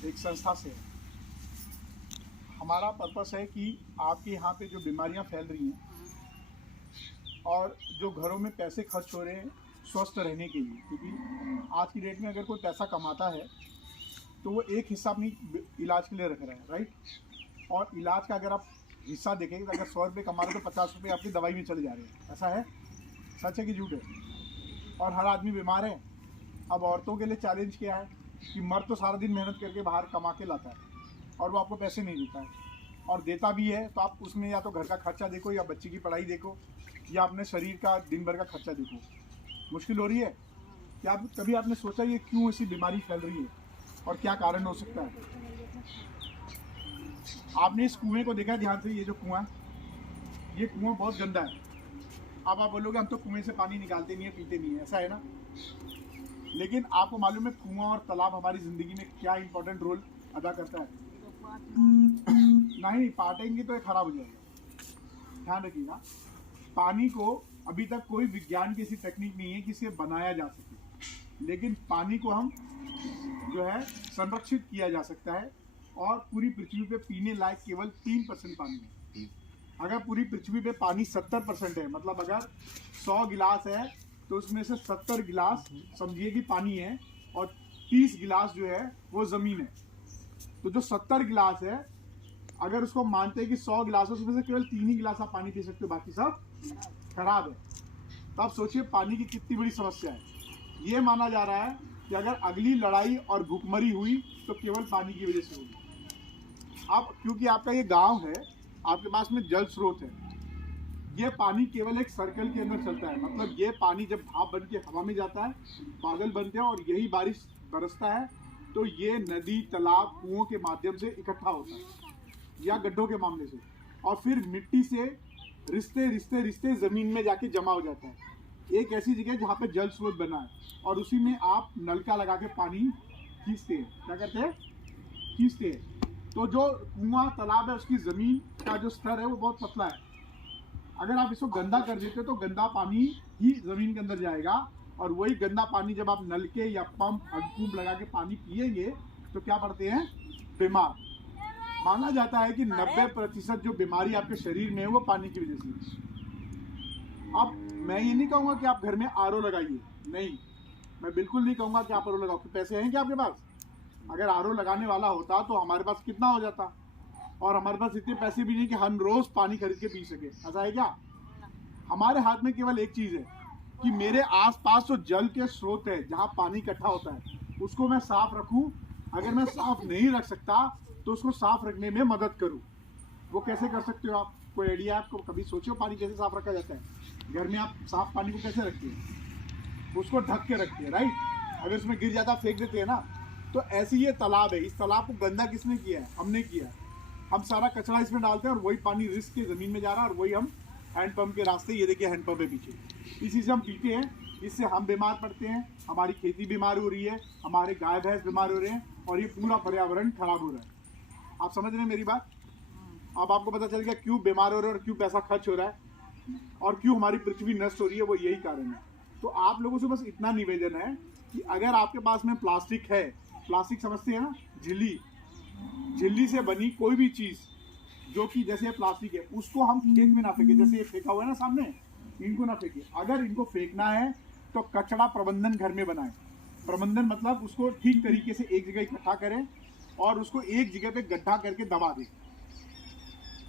एक संस्था से है। हमारा पर्पस है कि आपके यहाँ पे जो बीमारियाँ फैल रही हैं और जो घरों में पैसे खर्च हो रहे हैं स्वस्थ रहने के लिए, क्योंकि आज की डेट में अगर कोई पैसा कमाता है तो वो एक हिस्सा अपनी इलाज के लिए रख रहा है, राइट। और इलाज का अगर आप हिस्सा देखेंगे तो अगर 100 रुपये कमा रहे तो 50 रुपये आपकी दवाई में चले जा रहे हैं। ऐसा है? सच है कि झूठ है? और हर आदमी बीमार है। अब औरतों के लिए चैलेंज क्या है कि मर्द तो सारा दिन मेहनत करके बाहर कमा के लाता है और वो आपको पैसे नहीं देता है, और देता भी है तो आप उसमें या तो घर का खर्चा देखो, या बच्चे की पढ़ाई देखो, या अपने शरीर का दिन भर का खर्चा देखो। मुश्किल हो रही है। क्या कभी आपने सोचा ये क्यों ऐसी बीमारी फैल रही है और क्या कारण हो सकता है? आपने इस कुएं को देखा ध्यान से? ये जो कुआं, ये कुआं बहुत गंदा है। अब आप बोलोगे हम तो कुएं से पानी निकालते नहीं है, पीते नहीं है, ऐसा है ना। लेकिन आपको मालूम है कुआं और तालाब हमारी ज़िंदगी में क्या इंपॉर्टेंट रोल अदा करता है? नहीं पाटेंगे तो ये खराब हो जाएगा। ध्यान रखिएगा, पानी को अभी तक कोई विज्ञान की ऐसी टेक्निक नहीं है कि इसे बनाया जा सके, लेकिन पानी को हम जो है संरक्षित किया जा सकता है। और पूरी पृथ्वी पे पीने लायक केवल 3% पानी है। अगर पूरी पृथ्वी पे पानी 70% है, मतलब अगर 100 गिलास है तो उसमें से 70 गिलास समझिए कि पानी है, और 30 गिलास जो है वो ज़मीन है। तो जो 70 गिलास है, अगर उसको मानते हैं कि 100 गिलास, उसमें से केवल 3 ही गिलास आप पानी पी सकते हो, बाकी सब खराब है। तो आप सोचिए पानी की कितनी बड़ी समस्या है। ये माना जा रहा है कि अगर अगली लड़ाई और भूखमरी हुई तो केवल पानी की वजह से होगी। अब क्योंकि आपका ये गांव है, आपके पास में जल स्रोत है, ये पानी केवल एक सर्कल के अंदर चलता है। मतलब ये पानी जब भाप बन के हवा में जाता है, बादल बनते हैं और यही बारिश बरसता है, तो ये नदी, तालाब, कुओं के माध्यम से इकट्ठा होता है या गड्ढों के मामले से, और फिर मिट्टी से रिश्ते रिश्ते रिश्ते ज़मीन में जाके जमा हो जाता है। एक ऐसी जगह जहाँ पे जल स्रोत बना है, और उसी में आप नलका लगा के पानी खींचते हैं। क्या करते हैं? खींचते हैं। तो जो कुआं तालाब है उसकी ज़मीन का जो स्तर है वो बहुत पतला है। अगर आप इसको गंदा कर देते तो गंदा पानी ही ज़मीन के अंदर जाएगा, और वही गंदा पानी जब आप नलके या पंप हैंडपंप लगा के पानी पिएंगे तो क्या पड़ते हैं? बीमार। माना जाता है कि 90% जो बीमारी आपके शरीर में है वो पानी की वजह से है। अब मैं ये नहीं कहूँगा कि आप घर में आरओ लगाइए, नहीं, मैं बिल्कुल नहीं कहूँगा कि आप आरओ लगाओ। तो पैसे हैं क्या आपके पास? अगर आरओ लगाने वाला होता तो हमारे पास कितना हो जाता, और हमारे पास इतने पैसे भी नहीं कि हम रोज़ पानी खरीद के पी सके। ऐसा है क्या? हमारे हाथ में केवल एक चीज़ है कि मेरे आसपास जो जल के स्रोत है, जहाँ पानी इकट्ठा होता है, उसको मैं साफ रखूँ। अगर मैं साफ नहीं रख सकता तो उसको साफ रखने में मदद करूँ। वो कैसे कर सकते हो आप? कोई आइडिया आपको? कभी सोचो पानी कैसे साफ रखा जाता है? घर में आप साफ पानी को कैसे रखते हैं? उसको ढक के रखते हैं, राइट। अगर उसमें गिर जाता फेंक देते हैं ना। तो ऐसे ही ये तालाब है, इस तालाब को गंदा किसने किया है? हमने किया है। हम सारा कचरा इसमें डालते हैं और वही पानी रिस्क के ज़मीन में जा रहा है, और वही हम हैंडपम्प के रास्ते, ये देखिए हैंडपम्प है पीछे, इसी से हम पीते हैं। इससे हम बीमार पड़ते हैं, हमारी खेती बीमार हो रही है, हमारे गाय भैंस बीमार हो रहे हैं, और ये पूरा पर्यावरण खराब हो रहा है। आप समझ रहे हैं मेरी बात? अब आपको पता चल गया क्यों बीमार हो रहे हैं और क्यों पैसा खर्च हो रहा है और क्यों हमारी पृथ्वी नष्ट हो रही है। वो यही कारण है। तो आप लोगों से बस इतना निवेदन है कि अगर आपके पास में प्लास्टिक है, प्लास्टिक समझते हैं ना, झिल्ली से बनी कोई भी चीज़ जो कि जैसे प्लास्टिक है, उसको हम खेत में ना फेंके। जैसे ये फेंका हुआ है ना सामने, इनको ना फेंके। अगर इनको फेंकना है तो कचरा प्रबंधन घर में बनाएं। प्रबंधन मतलब उसको ठीक तरीके से एक जगह इकट्ठा करें और उसको एक जगह पे गड्ढा करके दबा दें,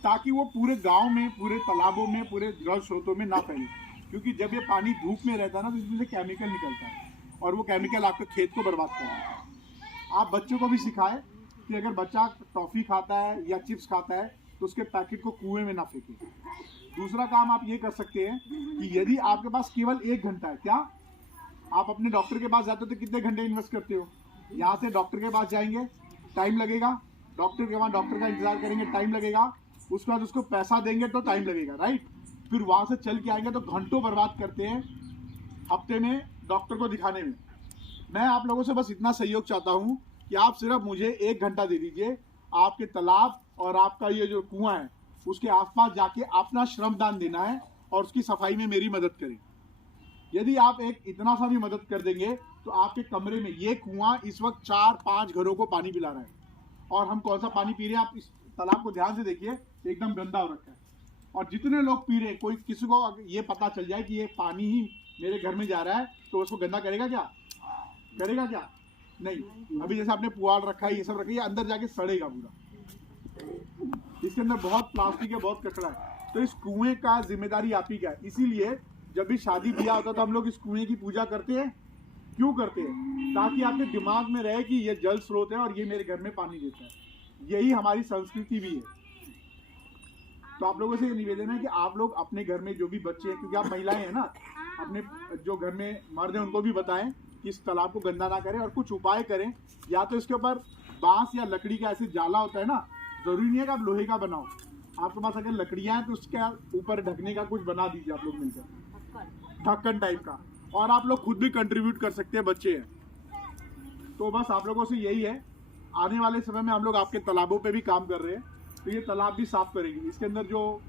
ताकि वो पूरे गांव में, पूरे तालाबों में, पूरे जल स्रोतों में ना फैले। क्योंकि जब ये पानी धूप में रहता है ना तो इसमें से केमिकल निकलता है, और वो केमिकल आपके खेत को बर्बाद कर देता है। आप बच्चों को भी सिखाएं कि अगर बच्चा टॉफ़ी खाता है या चिप्स खाता है तो उसके पैकेट को कुएं में ना फेंकें। दूसरा काम आप ये कर सकते हैं कि यदि आपके पास केवल 1 घंटा है, क्या आप अपने डॉक्टर के पास जाते हो तो कितने घंटे इन्वेस्ट करते हो? यहाँ से डॉक्टर के पास जाएंगे, टाइम लगेगा, डॉक्टर के वहाँ डॉक्टर का इंतजार करेंगे, टाइम लगेगा, उसके बाद उसको पैसा देंगे तो टाइम लगेगा, राइट। फिर वहाँ से चल के आएंगे तो घंटों बर्बाद करते हैं हफ्ते में डॉक्टर को दिखाने में। मैं आप लोगों से बस इतना सहयोग चाहता हूँ कि आप सिर्फ मुझे 1 घंटा दे दीजिए। आपके तालाब और आपका ये जो कुआं है उसके आसपास जाके अपना श्रमदान देना है और उसकी सफाई में मेरी मदद करें। यदि आप एक इतना सा भी मदद कर देंगे तो आपके कमरे में ये कुआं इस वक्त 4-5 घरों को पानी पिला रहा है। और हम कौन सा पानी पी रहे हैं। आप इस तालाब को ध्यान से देखिए, एकदम गंदा हो रखा है। और जितने लोग पी रहे हैं, कोई किसी को ये पता चल जाए कि ये पानी ही मेरे घर में जा रहा है, तो उसको गंदा करेगा क्या? करेगा क्या? नहीं। अभी जैसे आपने पुआल रखा है, ये सब रखा है, ये अंदर जाके सड़ेगा पूरा। इसके अंदर बहुत प्लास्टिक है, बहुत कचरा है। तो इस कुएं का जिम्मेदारी आप ही का है। इसीलिए जब भी शादी ब्याह होता है तो हम लोग इस कुएं की पूजा करते हैं। क्यों करते हैं? ताकि आपके दिमाग में रहे कि ये जल स्रोत है और ये मेरे घर में पानी देता है। यही हमारी संस्कृति भी है। तो आप लोगों से ये निवेदन है कि आप लोग अपने घर में जो भी बच्चे हैं, क्योंकि आप महिलाएं हैं ना, अपने जो घर में मर्द हैं उनको भी बताएं कि इस तालाब को गंदा ना करें और कुछ उपाय करें। या तो इसके ऊपर बांस या लकड़ी का ऐसे जाला होता है ना, जरूरी नहीं है कि आप लोहे का बनाओ। आपके पास अगर लकड़ियां हैं तो उसके ऊपर ढकने का कुछ बना दीजिए आप लोग मिलकर, ढक्कन टाइप का। और आप लोग खुद भी कंट्रीब्यूट कर सकते हैं, बच्चे हैं। तो बस आप लोगों से यही है, आने वाले समय में हम लोग आपके तालाबों पे भी काम कर रहे हैं, तो ये तालाब भी साफ करेंगे। इसके अंदर जो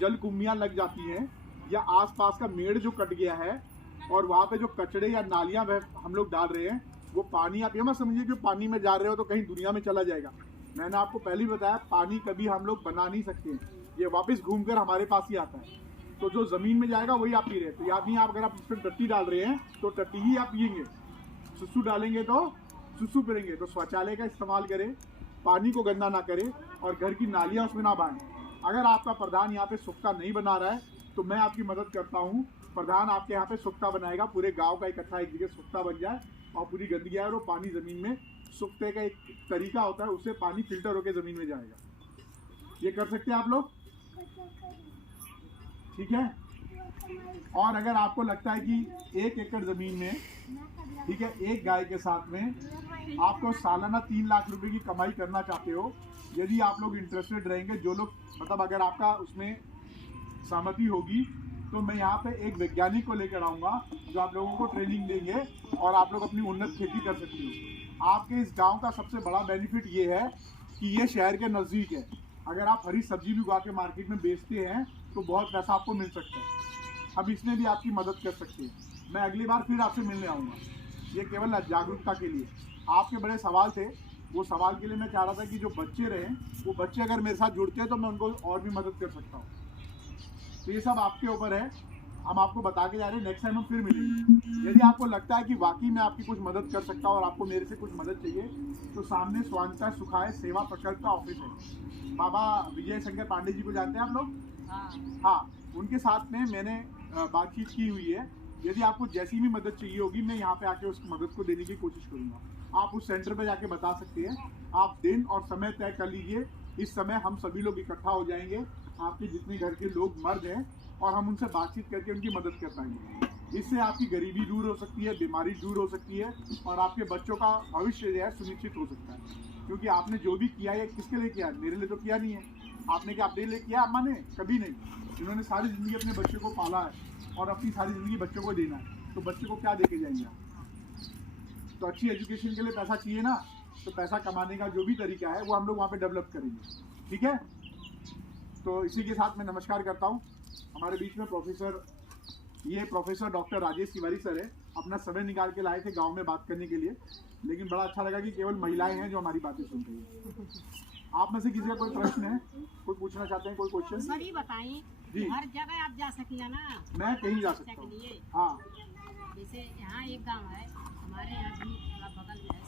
जल कुम्भियाँ लग जाती हैं या आसपास का मेड़ जो कट गया है और वहाँ पे जो कचड़े या नालियाँ हम लोग डाल रहे हैं, वो पानी आप ये मत समझिए कि पानी में जा रहे हो तो कहीं दुनिया में चला जाएगा। मैंने आपको पहले ही बताया, पानी कभी हम लोग बना नहीं सकते हैं, ये वापस घूमकर हमारे पास ही आता है। तो जो जमीन में जाएगा वही आप पी रहे हैं। तो याद नहीं, आप अगर आप उस पर टट्टी डाल रहे हैं तो टट्टी ही आप पियेंगे, सुसु डालेंगे तो सुसु पियेंगे। तो शौचालय का इस्तेमाल करें, पानी को गंदा ना करें और घर की नालियाँ उसमें ना बहाएं। अगर आपका प्रधान यहाँ पे सुक्का नहीं बना रहा है तो मैं आपकी मदद करता हूँ। प्रधान आपके यहाँ पे सुक्का बनाएगा, पूरे गांव का इकट्ठा एक जगह सुक्का बन जाए और पूरी गंदगी आए और वो पानी ज़मीन में, सुक्ते का एक तरीका होता है, उससे पानी फिल्टर होकर ज़मीन में जाएगा। ये कर सकते हैं आप लोग, ठीक है। और अगर आपको लगता है कि 1 एकड़ ज़मीन में, ठीक है, एक गाय के साथ में आपको सालाना 3 लाख रुपए की कमाई करना चाहते हो, यदि आप लोग इंटरेस्टेड रहेंगे, जो लोग मतलब अगर आपका उसमें सहमति होगी, तो मैं यहाँ पे एक वैज्ञानिक को लेकर आऊँगा जो आप लोगों को ट्रेनिंग देंगे और आप लोग अपनी उन्नत खेती कर सकते हो। आपके इस गांव का सबसे बड़ा बेनिफिट ये है कि ये शहर के नज़दीक है। अगर आप हरी सब्जी भी उगा के मार्केट में बेचते हैं तो बहुत पैसा आपको मिल सकता है। हम इसमें भी आपकी मदद कर सकते हैं। मैं अगली बार फिर आपसे मिलने आऊँगा। ये केवल जागरूकता के लिए। आपके बड़े सवाल थे, वो सवाल के लिए मैं चाह रहा था कि जो बच्चे रहें, वो बच्चे अगर मेरे साथ जुड़ते हैं तो मैं उनको और भी मदद कर सकता हूँ। तो ये सब आपके ऊपर है, हम आपको बता के जा रहे हैं। नेक्स्ट टाइम हम फिर मिलेंगे। यदि आपको लगता है कि वाकई में आपकी कुछ मदद कर सकता हूँ और आपको मेरे से कुछ मदद चाहिए, तो सामने स्वांता सुखाय सेवा प्रकल्प का ऑफिस है। बाबा विजय शंकर पांडे जी को जानते हैं आप लोग? हाँ, उनके साथ में मैंने बातचीत की हुई है। यदि आपको जैसी भी मदद चाहिए होगी, मैं यहाँ पे आके उस मदद को देने की कोशिश करूँगा। आप उस सेंटर पे जाके बता सकते हैं। आप दिन और समय तय कर लीजिए। इस समय हम सभी लोग इकट्ठा हो जाएंगे, आपके जितने घर के लोग मर्द हैं, और हम उनसे बातचीत करके उनकी मदद कर पाएंगे। इससे आपकी गरीबी दूर हो सकती है, बीमारी दूर हो सकती है और आपके बच्चों का भविष्य जो है सुनिश्चित हो सकता है। क्योंकि आपने जो भी किया है, किसके लिए किया है? मेरे लिए तो किया नहीं है। आपने क्या अपने लिए किया? अम्मा ने कभी नहीं। इन्होंने सारी ज़िंदगी अपने बच्चों को पाला है और अपनी सारी ज़िंदगी बच्चों को देना है, तो बच्चे को क्या दे के जाएंगे आप? तो अच्छी एजुकेशन के लिए पैसा चाहिए ना, तो पैसा कमाने का जो भी तरीका है वो हम लोग वहाँ पे डेवलप करेंगे, ठीक है। तो इसी के साथ मैं नमस्कार करता हूँ। हमारे बीच में professor doctor Rajesh Tiwari sir है, अपना समय निकाल के लाए थे गांव में बात करने के लिए। लेकिन बड़ा अच्छा लगा कि केवल महिलाएं हैं जो हमारी बातें सुन रही हैं। आप में से किसी का कोई प्रश्न है, कोई पूछना चाहते हैं, कोई क्वेश्चन? सर ये बताएं, हर जगह आप जा सकिए ना? मैं कहीं जा सकता हूँ। हाँ, जैसे यहाँ एक गांव है, हमारे यहाँ भी बगल में है,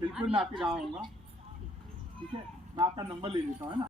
बिल्कुल मैं आपके गाँव आऊँगा, ठीक है। मैं आपका नंबर ले लेता हूँ, है ना।